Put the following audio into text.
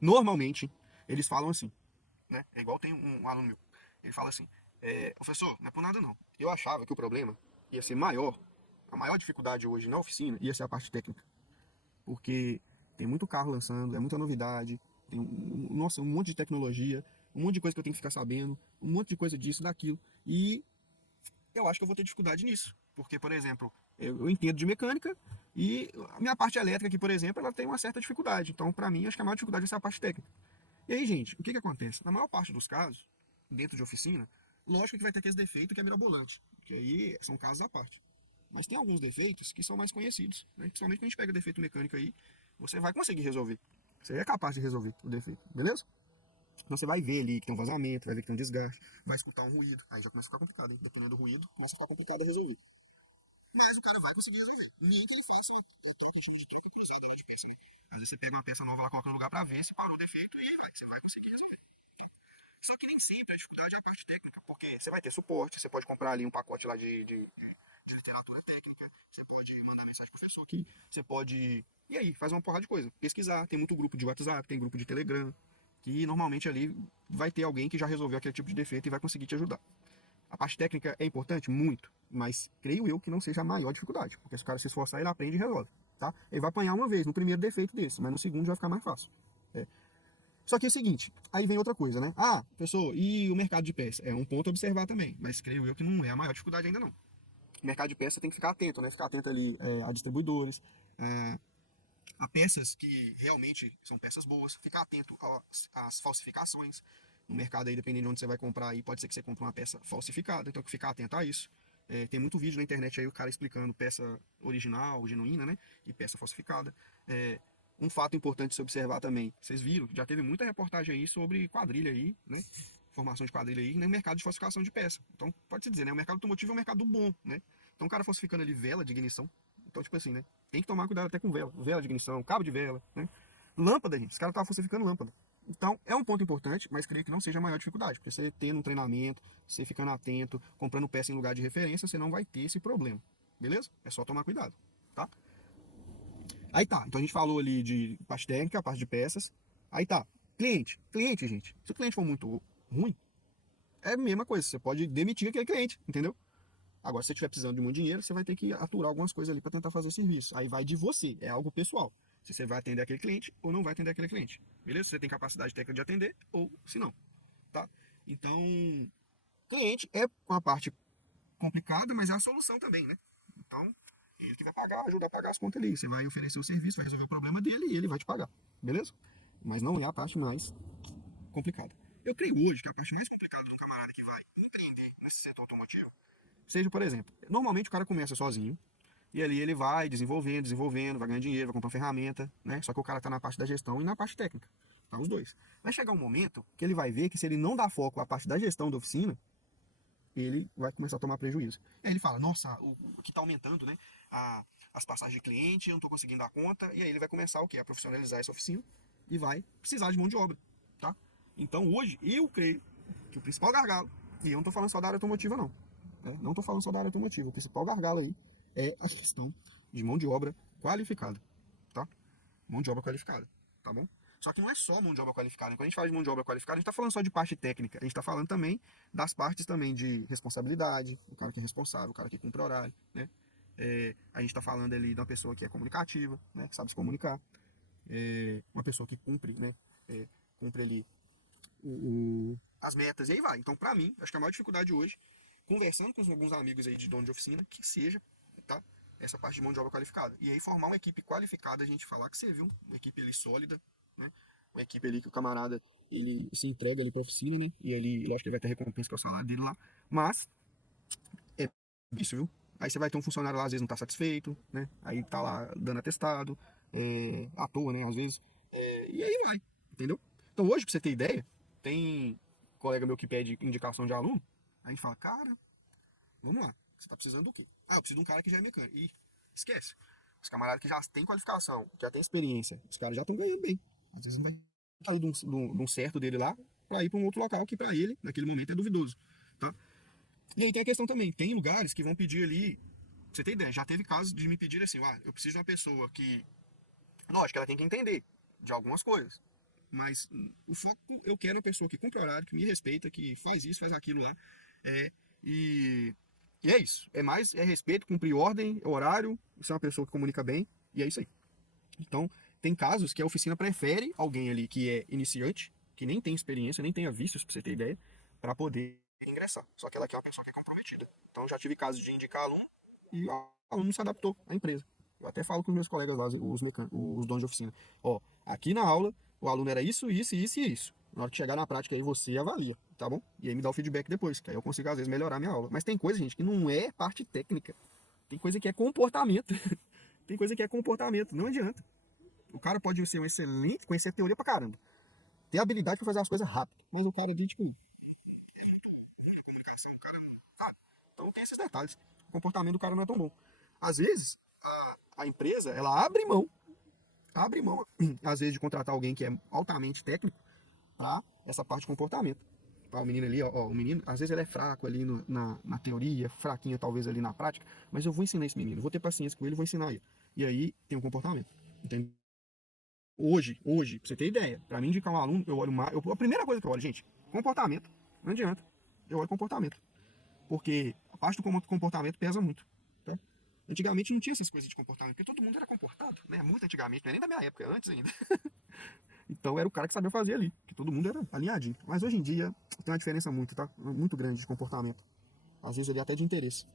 Normalmente, eles falam assim, né? É igual tem um aluno meu. Ele fala assim, professor, não é por nada não. Eu achava que o problema ia ser maior, a maior dificuldade hoje na oficina ia ser a parte técnica. Porque tem muito carro lançando, é muita novidade, tem nossa, um monte de tecnologia, um monte de coisa que eu tenho que ficar sabendo, um monte de coisa disso, daquilo. E eu acho que eu vou ter dificuldade nisso. Porque, por exemplo, eu entendo de mecânica e a minha parte elétrica aqui, por exemplo, ela tem uma certa dificuldade. Então, para mim, acho que a maior dificuldade vai ser a parte técnica. E aí, gente, o que que acontece? Na maior parte dos casos, dentro de oficina, lógico que vai ter aqueles defeitos que é mirabolante, que aí são casos à parte. Mas tem alguns defeitos que são mais conhecidos, né? Principalmente quando a gente pega defeito mecânico aí, você vai conseguir resolver. Você é capaz de resolver o defeito, beleza? Então você vai ver ali que tem um vazamento, vai ver que tem um desgaste, vai escutar um ruído, aí já começa a ficar complicado, hein? Dependendo do ruído, começa a ficar complicado a resolver. Mas o cara vai conseguir resolver. Nem que ele faça uma troca, a gente chama de troca cruzada, né, de peça, né? Às vezes você pega uma peça nova lá, coloca no lugar pra ver se parou o defeito e aí vai, você vai conseguir resolver. Só que nem sempre a dificuldade é a parte técnica, porque você vai ter suporte, você pode comprar ali um pacote lá de literatura técnica, você pode mandar mensagem pro professor aqui, você pode. E aí, faz uma porrada de coisa. Pesquisar, tem muito grupo de WhatsApp, tem grupo de Telegram, que normalmente ali vai ter alguém que já resolveu aquele tipo de defeito e vai conseguir te ajudar. A parte técnica é importante? Muito. Mas creio eu que não seja a maior dificuldade. Porque se o cara se esforçar, ele aprende e resolve. Tá? Ele vai apanhar uma vez no primeiro defeito desse, mas no segundo já vai ficar mais fácil. É. Só que é o seguinte, aí vem outra coisa, né? Ah, pessoal, e o mercado de peça? É um ponto a observar também, mas creio eu que não é a maior dificuldade ainda não. O mercado de peça tem que ficar atento, né? Ficar atento ali a distribuidores, a peças que realmente são peças boas, ficar atento às falsificações. No mercado aí, dependendo de onde você vai comprar aí, pode ser que você compre uma peça falsificada, então tem que ficar atento a isso. Tem muito vídeo na internet aí, o cara explicando peça original, genuína, né? E peça falsificada. Um fato importante de se observar também, vocês viram, já teve muita reportagem aí sobre quadrilha aí, né? Formação de quadrilha aí, no mercado de falsificação de peça. Então, pode-se dizer, né? O mercado automotivo é um mercado bom, né? Então, o cara falsificando ali vela de ignição. Então, tipo assim, né? Tem que tomar cuidado até com vela. Vela de ignição, cabo de vela, né? Lâmpada, gente. Os caras estavam falsificando lâmpada. Então, é um ponto importante, mas creio que não seja a maior dificuldade. Porque você tendo um treinamento, você ficando atento, comprando peça em lugar de referência, você não vai ter esse problema. Beleza? É só tomar cuidado, tá? Aí tá. Então a gente falou ali de parte técnica, parte de peças. Aí tá. Cliente. Cliente, gente. Se o cliente for muito ruim, é a mesma coisa. Você pode demitir aquele cliente, entendeu? Agora, se você estiver precisando de muito dinheiro, você vai ter que aturar algumas coisas ali para tentar fazer o serviço. Aí vai de você, é algo pessoal. Se você vai atender aquele cliente ou não vai atender aquele cliente. Beleza? Se você tem capacidade técnica de atender ou se não, tá? Então, cliente é uma parte complicada, mas é a solução também, né? Então, ele que vai pagar, ajudar a pagar as contas ali. Você vai oferecer o serviço, vai resolver o problema dele e ele vai te pagar. Beleza? Mas não é a parte mais complicada. Eu creio hoje que a parte mais complicada do camarada que vai empreender nesse setor automotivo seja, por exemplo, normalmente o cara começa sozinho, e ali ele vai desenvolvendo, desenvolvendo, vai ganhando dinheiro, vai comprar ferramenta, né? Só que o cara tá na parte da gestão e na parte técnica. Tá os dois. Vai chegar um momento que ele vai ver que se ele não dá foco à parte da gestão da oficina, ele vai começar a tomar prejuízo. Aí ele fala, nossa, o que tá aumentando, né? A, as passagens de cliente, eu não tô conseguindo dar conta. E aí ele vai começar o quê? A profissionalizar essa oficina e vai precisar de mão de obra, tá? Então hoje eu creio que o principal gargalo, e eu não tô falando só da área automotiva não, né? Não tô falando só da área automotiva, o principal gargalo aí é a questão de mão de obra qualificada, tá? Mão de obra qualificada, tá bom? Só que não é só mão de obra qualificada, né? Quando a gente fala de mão de obra qualificada, a gente está falando só de parte técnica, a gente está falando também das partes também de responsabilidade, o cara que é responsável, o cara que cumpre horário, né? A gente está falando ali de uma pessoa que é comunicativa, né? Que sabe se comunicar, uma pessoa que cumpre, né? Cumpre ali as metas, e aí vai. Então, para mim, acho que a maior dificuldade hoje, conversando com alguns amigos aí de dono de oficina, que seja, tá? Essa parte de mão de obra qualificada. E aí formar uma equipe qualificada, a gente falar que você viu, uma equipe ali sólida, né? Uma equipe ali que o camarada, ele se entrega ali pra oficina, né? E ele, lógico que ele vai ter recompensa que é o salário dele lá, mas é isso, viu? Aí você vai ter um funcionário lá, às vezes não tá satisfeito, né? Aí tá lá dando atestado, à toa, né? Às vezes. E aí vai, entendeu? Então hoje, pra você ter ideia, tem colega meu que pede indicação de aluno, aí a gente fala, cara, vamos lá, você tá precisando do quê? Ah, eu preciso de um cara que já é mecânico. E esquece. Os camaradas que já têm qualificação, que já têm experiência, os caras já estão ganhando bem. Às vezes não vai ter de um certo dele lá para ir para um outro local que para ele, naquele momento, é duvidoso. Tá? E aí tem a questão também, tem lugares que vão pedir ali, pra você ter ideia, já teve casos de me pedir assim, eu preciso de uma pessoa que, lógico, ela tem que entender de algumas coisas. Mas o foco eu quero uma pessoa que cumpre horário, que me respeita, que faz isso, faz aquilo lá. É, e, e é isso. É respeito, cumprir ordem, horário, ser uma pessoa que comunica bem, e é isso aí. Então, tem casos que a oficina prefere alguém ali que é iniciante, que nem tem experiência, nem tenha vícios, pra você ter ideia, para poder ingressar. Só que ela quer uma pessoa que é comprometida. Então, já tive casos de indicar aluno e o aluno não se adaptou à empresa. Eu até falo com os meus colegas lá, os donos de oficina. Ó, aqui na aula, o aluno era isso, isso, isso e isso. Na hora que chegar na prática aí, você avalia, tá bom? E aí me dá o feedback depois, que aí eu consigo, às vezes, melhorar minha aula. Mas tem coisa, gente, que não é parte técnica. Tem coisa que é comportamento. Tem coisa que é comportamento, não adianta. O cara pode ser um excelente, conhecer teoria pra caramba. Ter habilidade pra fazer as coisas rápido. Mas o cara ali, tipo, comunicação, o cara não. Ah, então tem esses detalhes. O comportamento do cara não é tão bom. Às vezes, a empresa, ela abre mão, às vezes, de contratar alguém que é altamente técnico pra essa parte de comportamento. O menino ali, ó, o menino, às vezes ele é fraco ali na teoria, fraquinho talvez ali na prática, mas eu vou ensinar esse menino, vou ter paciência com ele, vou ensinar ele. E aí tem o comportamento. Entende? Hoje, pra você ter ideia, pra mim indicar um aluno, eu olho mais. A primeira coisa que eu olho, gente, comportamento. Não adianta. Eu olho comportamento. Porque a parte do comportamento pesa muito. Tá? Antigamente não tinha essas coisas de comportamento, porque todo mundo era comportado, né? Muito antigamente, não é nem da minha época, antes ainda. Então era o cara que sabia fazer ali, que todo mundo era alinhadinho. Mas hoje em dia tem uma diferença muito, tá? Muito grande de comportamento. Às vezes ali até de interesse.